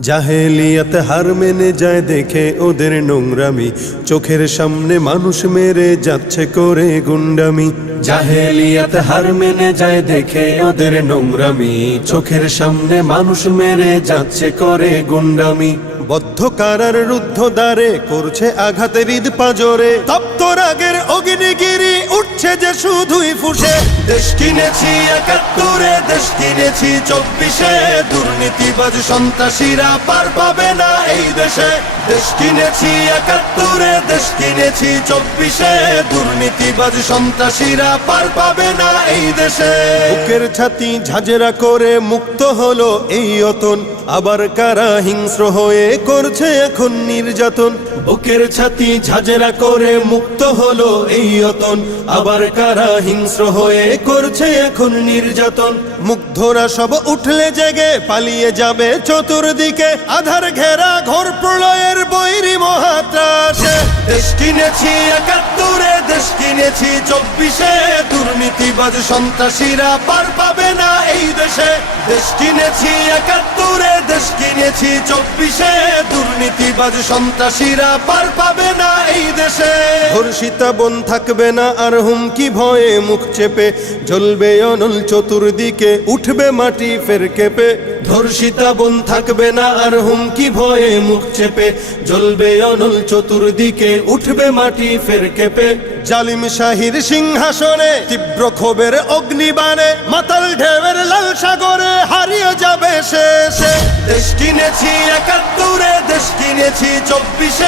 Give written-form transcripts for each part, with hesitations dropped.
জাহেলিয়াত হার মেনে যায় দেখে ওদের নোংরামি, চোখের সামনে মানুষ মেরে যাচ্ছে করে গুন্ডামি। জাহেলিয়াত হার মেনে যায় দেখে ওদের নোংরামি, চোখের সামনে মানুষ মেরে যাচ্ছে করে গুন্ডামি। বদ্ধ কারার রুদ্ধ দ্বারে করছে আঘাতে হৃদ পাজরে, তপ্ত রাগের অগ্নিগিরি উঠছে যে শুধুই ফুসে। দেশ কিনেছি ৭১, দেশ কিনেছি ২৪, দুর্নীতিবাজ সন্ত্রাসীরা পার পাবে না এই দেশে। দেশ কিনেছি ৭১, দেশ কিনেছি ২৪, দুর্নীতিবাজ সন্ত্রাসীরা পার পাবে না এই দেশে। বুকের ছাতি ঝাঁঝরা করে মুক্ত হলো এই অতন, আবার কারা হিংস্র হয়ে করছে এখন নির্যাতন। বুকের ছাতি ঝাঁঝরা করে মুক্ত হলো এই অতন, আবার কারা হিংস্র হয়ে করছে এখন নির্যাতন। মুগ্ধরা সব উঠলে জেগে পালিয়ে যাবে চতুর্দিকে, আধার ঘেরা ঘোর প্রলয়ের বৈরী মহাত্রাসে। দেশ কিনেছি ৭১, দেশ কিনেছি ২৪, দুর্নীতিবাজ সন্ত্রাসীরা পার পাবে না এই দেশে। দেশ কিনেছি ৭১, দেশ কিনেছি ২৪, দুর্নীতিবাজ সন্ত্রাসীরা পার পাবে না এই দেশে। ধর্ষিতা বোন থাকবে না আর হুমকি ভয়ে মুখ চেপে, জ্বলবে অনল চতুর্দিকে উঠবে মাটি ফের কেঁপে। ধর্ষিতা বোন থাকবে না আর হুমকি ভয়ে মুখ চেপে, জ্বলবে অনল চতুর্দিকে উঠবে মাটি ফের কেঁপে। জালিম শাহীর সিংহাসনে তীব্র ক্ষোভের অগ্নিবাণে, মাতাল ঢেউয়ের লাল সাগরে হারিয়ে যাবে শেষে। দেশ কিনেছি ৭১, দেশ কিনেছি ২৪,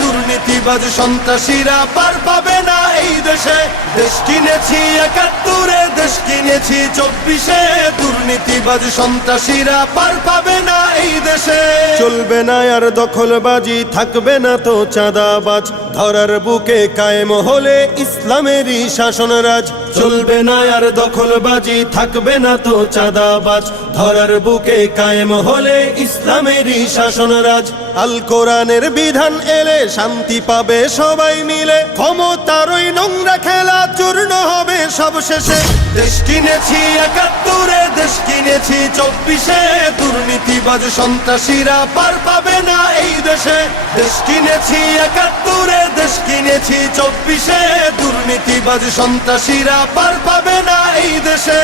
দুর্নীতিবাজ সন্ত্রাসীরা পার পাবে না এই দেশে। দেশ কিনেছি ৭১, দেশ কিনেছি ২৪, দুর্নীতিবাজ সন্ত্রাসীরা পার পাবে না এই দেশে। চলবে না আর দখলবাজি, থাকবে না তো চাঁদাবাজ, ধরার বুকে কায়েম হলে ইসলামেরই শাসনরাজ। চলবে না আর দখলবাজি, থাকবে না তো চাঁদাবাজ, ধরার বুকে কায়েম হলে ইসলামেরই শাসনরাজ। আল কোরআনের বিধান এলে শান্তি পাবে সবাই মিলে, ক্ষমতার ওই নোংরা খেলা চূর্ণ হবে সব শেষে। দেশ কিনেছি ৭১, দেশ কিনেছি ২৪, দুর্নীতিবাজ সন্ত্রাসীরা পার পাবে না এই দেশে। দেশ কিনেছি ৭১, দেশ কিনেছি ২৪, দুর্নীতিবাজ সন্ত্রাসীরা পার পাবে না এই দেশে।